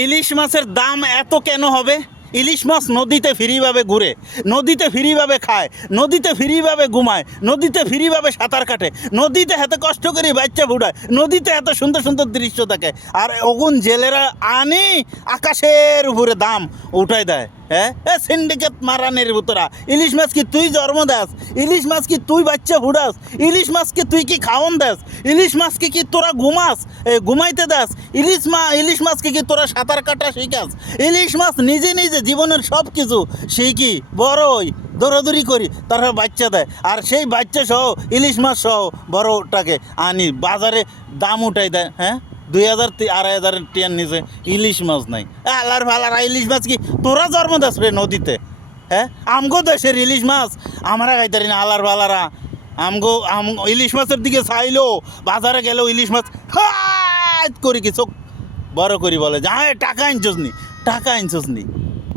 ইলিশ মাছের দাম এত কেন হবে? ইলিশ মাছ নদীতে ফ্রিভাবে ঘুরে, নদীতে ফ্রিভাবে খায়, নদীতে ফ্রিভাবে ঘুমায়, নদীতে ফ্রিভাবে সাঁতার কাটে, নদীতে এত কষ্ট করে বাচ্চা ফুটায়, নদীতে এত সুন্দর সুন্দর দৃশ্য থাকে। আর ওগুন জেলেরা আনি আকাশের উপরে দাম উঠাই দেয়। হ্যাঁ, সিন্ডিকেট মারানের ভিতরা। ইলিশ মাছ কি তুই জন্ম দাস? ইলিশ মাছ কি তুই বাচ্চা ফুটাস? ইলিশ মাছ কি তুই কি খাওয়ান দাস? ইলিশ মাছকে কি তোরা ঘুমাইতে দাস? ইলিশ মাছকে কি তোরা সাঁতার কাটা শিখাস? ইলিশ মাছ নিজে নিজে জীবনের সব কিছু শিখি বড়ই দৌড়াদৌড়ি করি, তারা বাচ্চা দেয়। আর সেই বাচ্চা সহ ইলিশ মাছ সহ বড়টাকে আনি বাজারে দাম উঠাই দেয়। হ্যাঁ, 2000 2500 টিয়ার নিচে ইলিশ মাছ নাই। আলার ভালারা ইলিশ মাছ কি তোরা জন্ম দাস রে নদীতে? হ্যাঁ, আমগো দেশের ইলিশ মাছ আমরা খাইতারি না। আলার ভালারা ইলিশ মাছের দিকে চাইলেও বাজারে গেলেও ইলিশ মাছ হাত করি কি চোখ বড় করি বলে যে হ্যাঁ টাকা আনছোস নি, টাকা আনছোস নি।